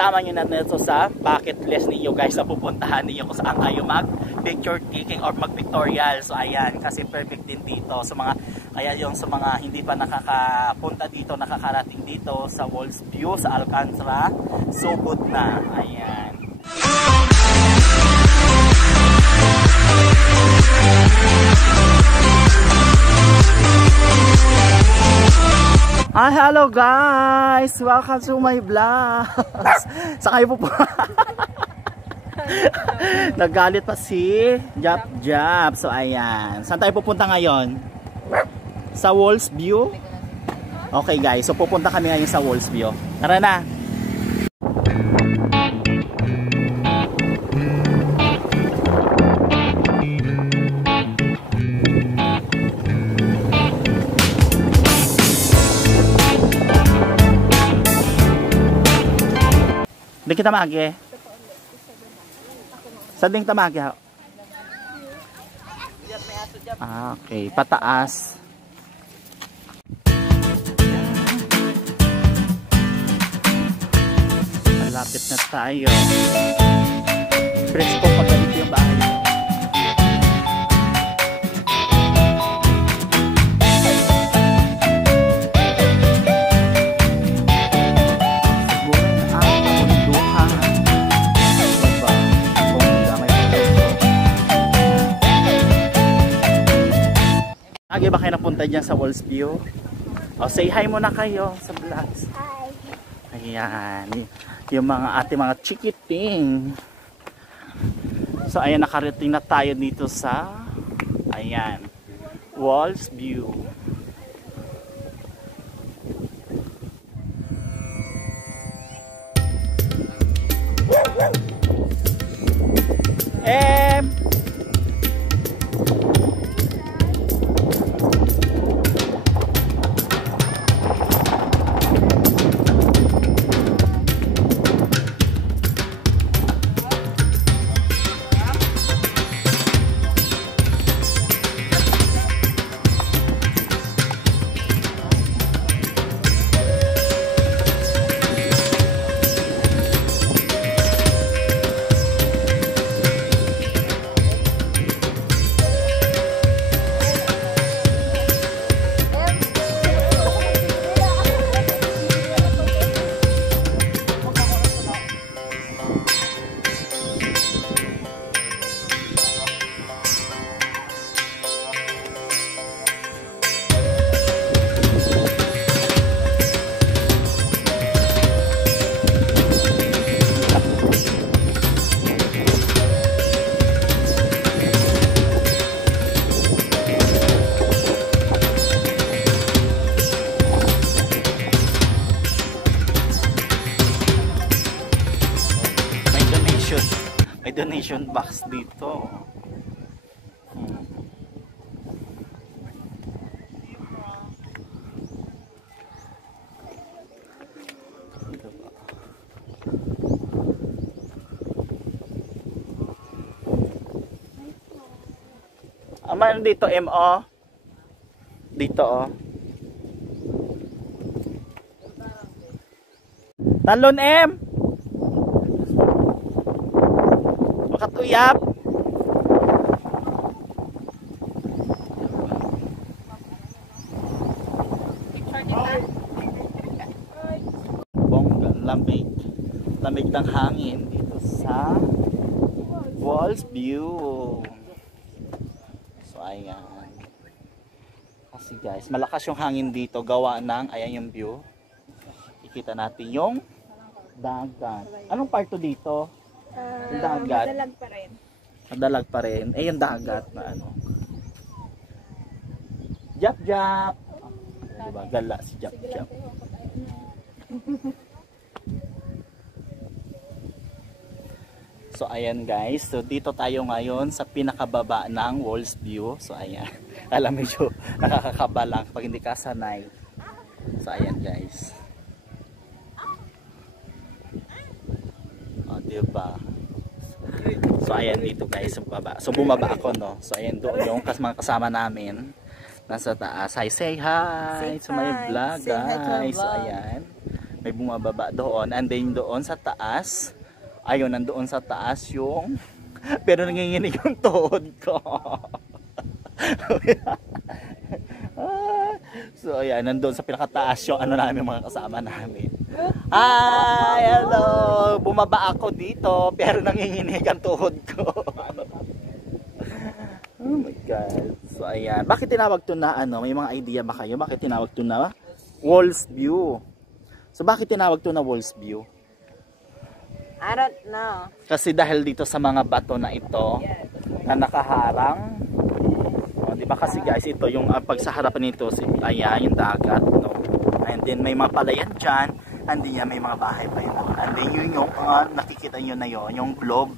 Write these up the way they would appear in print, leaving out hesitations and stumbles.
isama nyo na nito sa bucket list ninyo guys na pupuntahan ninyo kung saan kayo mag picture taking or mag pictorial. So ayan, kasi perfect din dito sa mga, kaya yung sa mga hindi pa nakakapunta dito, nakakarating dito sa Walls View sa Alcantara, so good na. Ayan. Hello guys! Welcome to my vlog! Saan kayo po? Nagalit pa si Jap Jap. So ayan. Saan tayo pupunta ngayon? Sa Walls View? Okay guys, so pupunta kami ngayon sa Walls View. Tara na! Di kita magi. Sa ding tamagi ha. Okay, pataas. Malapit na tayo. Presko pag ganito yung bahay. Lagi ba kayo napunta dyan sa Walls View? O, say hi muna kayo sa vlogs. Hi! Ayan, yung mga ating mga chikiting. So, ayan, nakarating na tayo dito sa, ayan, Walls View. May donation box dito. Aman dito MO. Dito oh. Talon M. Makatuyap. Bongga, lamig. Lamig ng hangin dito sa Walls View. So ayan. Kasi guys, malakas yung hangin dito gawa ng ayan yung view. Ikita natin yung dagat. Anong part to dito? Yung dagat. Madalag pa rin. Madalag pa rin. Eh yung dagat na ano. Jap Jap. Diba? Gala si Jap Jap. So ayan guys. So dito tayo ngayon sa pinakababa ng Walls View. So ayan. Alam medyo nakakakaba lang pag hindi ka sanay. So ayan guys. Diba? So ayan dito guys sa baba. So bumaba ako no. So ayan doon yung mga kasama namin nasa taas. Hi, say hi to my vlog guys. So ayan. May bumababa doon. And then doon sa taas, ayun, nandoon sa taas yung, pero nanginginig yung tuhod ko. So ayan, nandoon sa pinakataas yung ano namin, mga kasama namin. Hi! Hello! Bumaba ako dito, pero nanginginig ang tuhod ko. Oh my God. So ayan, bakit tinawag to na ano, may mga idea ba kayo? Bakit tinawag to na Walls View? So bakit tinawag to na Walls View? I don't know. Kasi dahil dito sa mga bato na ito na nakaharang. O, di ba kasi guys, ito yung pag sa harapan nito, ayan yung dagat, no? And then may mga palayan dyan, and then may mga bahay pa yun. And then yun yung nakikita nyo na yun, yung globe,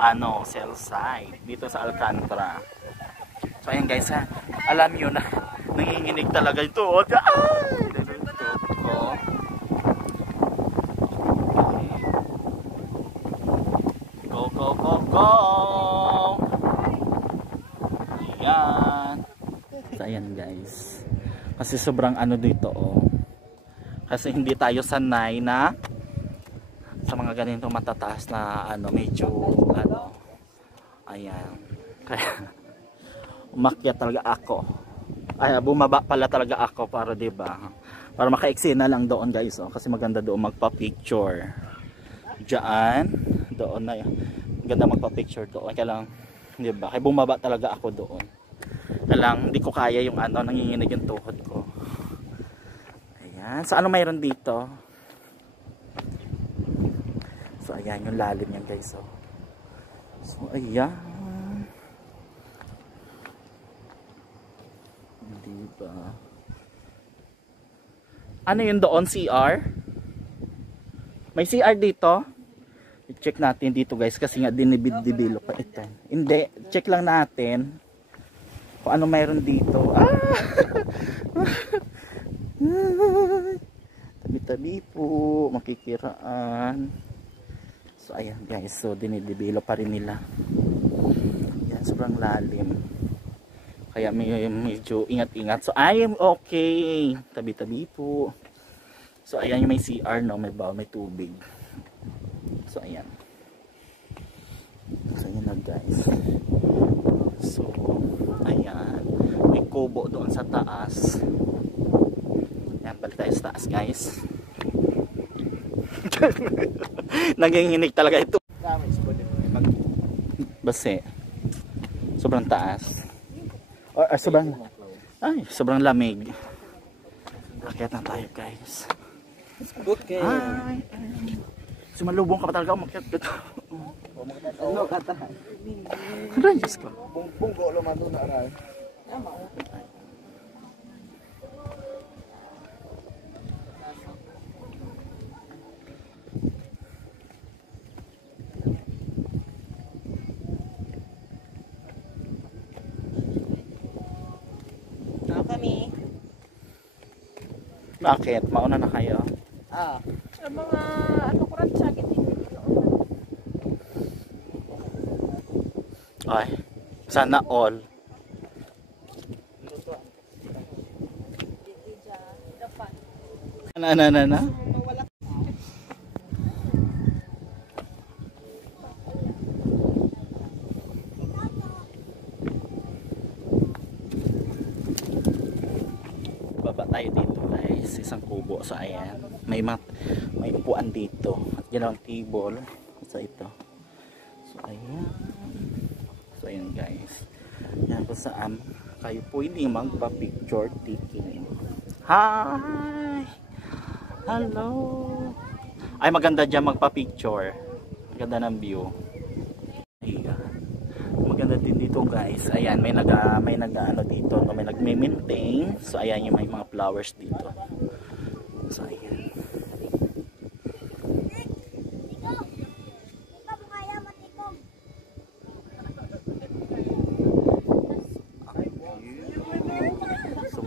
ano, cell site dito sa Alcantara. So ayan guys, ha, alam nyo na nanginginig talaga ito. Go! Ayan. So ayan guys, kasi sobrang ano dito, oh. Kasi hindi tayo sanay na sa mga ganitong matataas na ano, medyo ano, ayan, kaya umakyat talaga ako. Ay, bumaba pala talaga ako para, diba, para maka-eksena lang doon guys, oh. Kasi maganda doon magpa-picture diyan, doon na yan. Ganda magpa-picture doon. Kaya lang, di ba? Kaya bumaba talaga ako doon. Kaya lang, hindi ko kaya yung ano, nanginginig yung tuhod ko. Ayan. So, ano mayroon dito? So, ayan, yung lalim yan guys. So, ayan. Di ba? Ano yun doon? CR? May CR dito? I-check natin dito guys, kasi nga dinibid-dibilo pa ito. Hindi, check lang natin kung ano mayroon dito. Tabi-tabi po, makikiraan. So ayan guys, so dinidibilo pa rin nila. Yan, sobrang lalim. Kaya medyo ingat-ingat. So I am okay. Tabi-tabi po. So ayan yung may CR, no, may bowl, may tubig. So ayan. So ayan na guys. So ayan, may kubo doon sa taas. Ayan, balik tayo sa taas guys. Nanginginig talaga ito. Base. Sobrang taas. Or sobrang lamig. Akyat na tayo guys. Okay. Hi. Sumalubong ka pa talaga umakyat dito. Ano ka ta? Ano Diyos ko? Bunggo lo man na aral. Ako kami. Bakit? Mauna na kayo? Sa mga ano kurat sa akin. Ay, sana all. Na. Baba tayo dito guys, isang kubo. So ayan, may upuan dito at yan ang table sa ito. So ayan. So ayan guys, yan kung saan kayo pwede magpa-picture taking. Hi! Hello! Ay, maganda dyan magpa-picture. Maganda ng view. Ayan. Maganda din dito guys. Ayan, may nag-ano dito, no? May nagme-maintain. So ayan yung may mga flowers dito. So ayan. So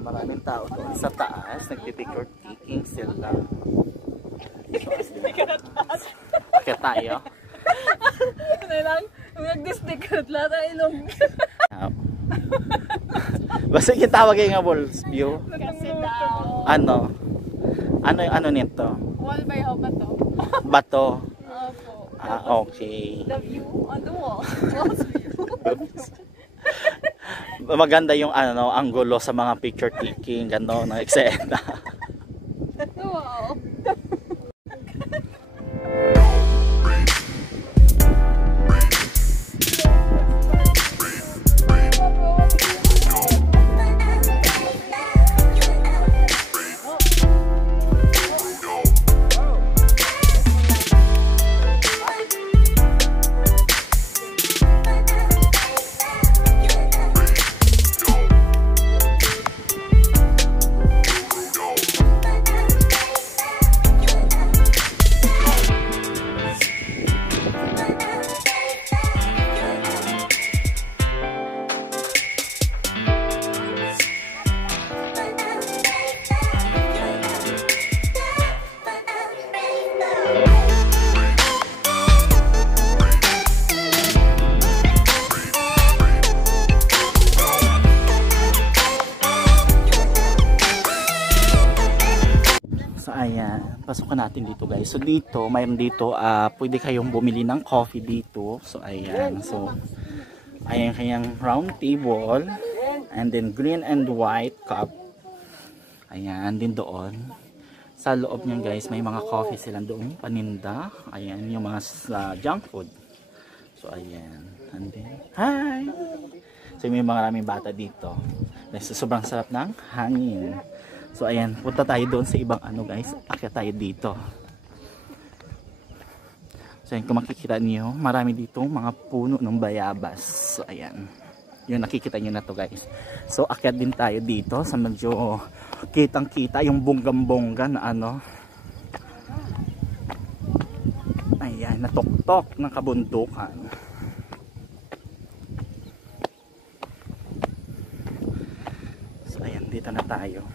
maraming tao doon sa taas, nagpipicture taking sila. Bakit tayo? Ano lang, nag-distikot lahat ang ilong. Basta kitawag yung nga Walls View. Kasi daw. Ano? Ano nito? Wall by how ba to? Bato. Opo. Okay. The view on the wall. Wall's view. Maganda yung anggulo sa mga picture taking, gano'n, ng eksena. Wow. Ayan, pasukan natin dito guys. So dito, mayroon dito, pwede kayong bumili ng coffee dito. So ayan, so ayan kayang round table, and then green and white cup. Ayan, din doon. Sa loob niyan guys, may mga coffee silang doon, paninda. Ayan, yung mga junk food. So ayan, and then, hi! So may maraming bata dito. So, sobrang sarap ng hangin. So ayan, punta tayo doon sa ibang guys, akyat tayo dito. So ayan, kung makikita niyo, marami dito mga puno ng bayabas. So ayan, yun nakikita niyo na to guys. So akyat din tayo dito sa medyo kitang kita yung bonggam-bongga na ayan, natuktok ng kabundukan. So ayan, dito na tayo.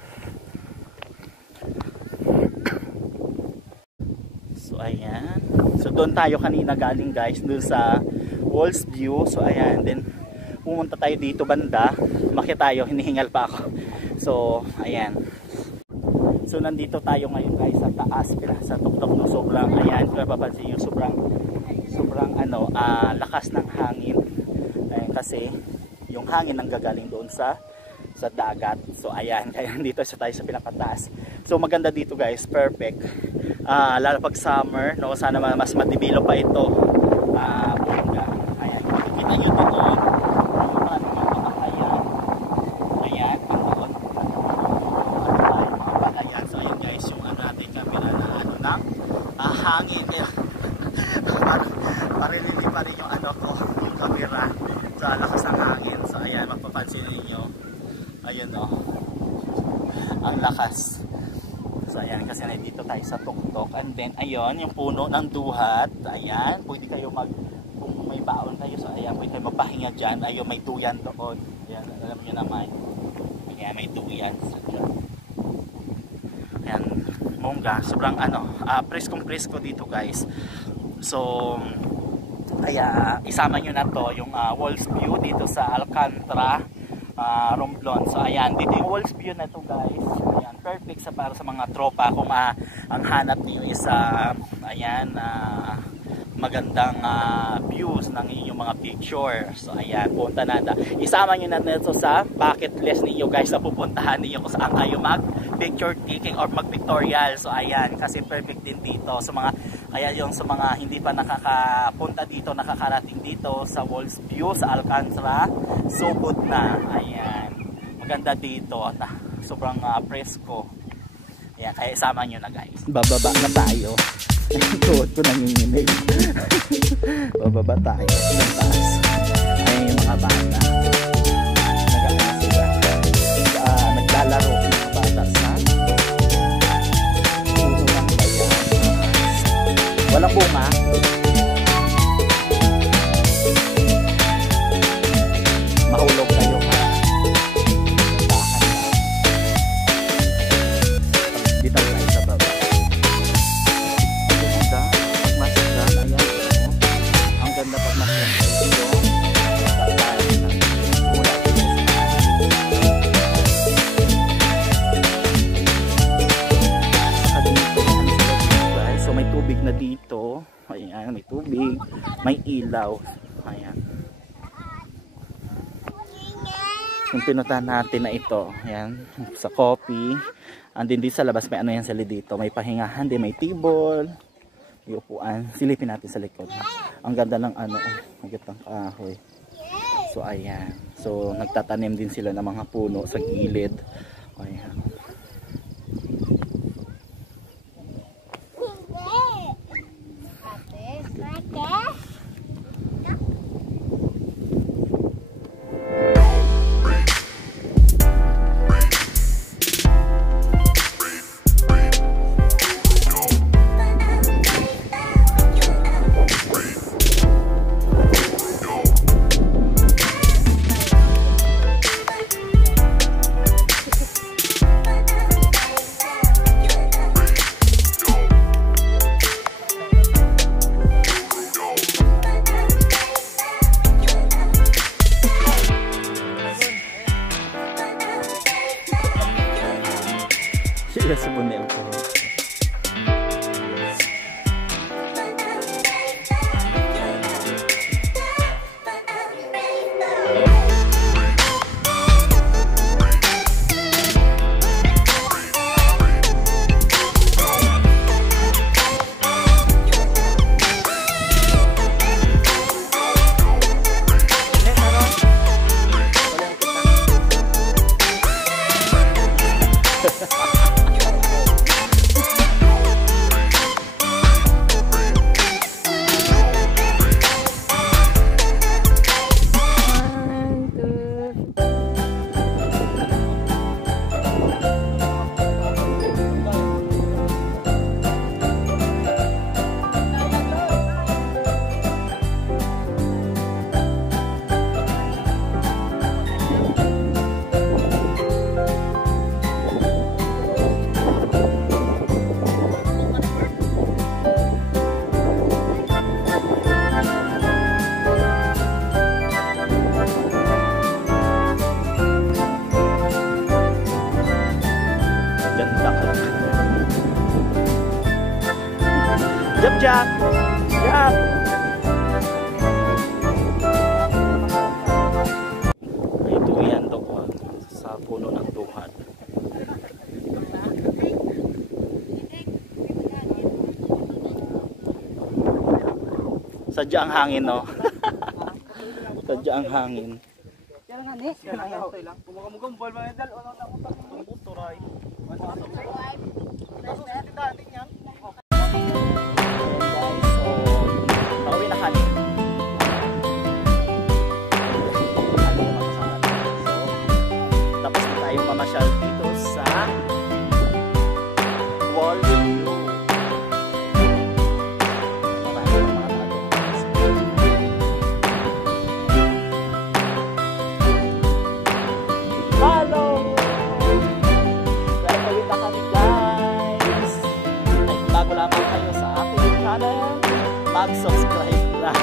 So ayan, so doon tayo kanina galing guys, doon sa Walls View. So ayan, then pumunta tayo dito banda, makita tayo, hinihingal pa ako. So ayan, so nandito tayo ngayon guys sa taas, sa tuktok ng sobrang, ayan, kung mapapansin nyo, sobrang lakas ng hangin. Ayan, kasi yung hangin ang gagaling doon sa dagat. So ayan, kaya dito tayo sa pinakataas. So maganda dito guys, perfect. Lalo pag summer, no, sana mas matibilo pa ito. Ayan, kita nyo doon. Ayan, doon. Ayan, so ayan guys, yung natin camera na ng hangin. Kaya parilili pa rin yung ko, yung camera sa lakas ng hangin. So ayan, mapapansin niyo. Ayun ang lakas. So ayan, kasi nandito tayo sa tuktok, and then ayun yung puno ng duhat. Ayan, pwede kayo kung may baon kayo, so ayan, pwede kayo magpahinga dyan. Ayun, may duyan doon. Ayan, alam nyo naman. Ayan, may duyan. So, ayan, mongga, sobrang preskong-presko dito guys. So kaya isama nyo na to yung Walls View dito sa Alcantara, Romblon. So ayan, dito yung Walls View na to guys. Ayan, perfect para sa mga tropa kung ang hanap niyo is ayan, magandang views ng inyong mga picture. So ayan, punta na. Isama nyo na nito sa bucket list niyo guys, na pupuntahan niyo kung saan kayo mag picture taking or mag pictorial. So ayan, kasi perfect din dito sa mga, ayan, yung sa mga hindi pa nakakapunta dito, nakakarating dito sa Walls View sa Alcantara, so good na. Ayan, maganda dito at sobrang presko. Ayan, kaya isama nyo na guys. Bababa na tayo. Tuhod ko nanginginig. Bababa tayo sa taas. Ayan yung mga bata. Naglalaro ang mga bata sa puno ng bayabas. Walang bunga. Mahulog kayo ha. Dito tayo sa baba. Ang ganda pag masyan dito. Saka dito. Ayan, may tubig, may ilaw. Ayan. Yung pinuntahan natin na ito, ayan, sa coffee. Andin din sa labas may ano yan sila dito. May pahingahan din, may table, may upuan. Silipin natin sa likod. Ang ganda ng ano, ang ganda ng kahoy. So ayan. So nagtatanim din sila ng mga puno sa gilid. Ayan. Sila si Bunel ko. Jump, jump! Jump! May tuwian doon sa puno ng tuhad. Sadya ang hangin, no? Sadya ang hangin. Pauwi na kami. Tapos na tayong mamasyal dito sa wall view. Hello! Pero pauwi na kami, guys. Ay, bago lamang kayo sa aking channel, mag-subscribe na.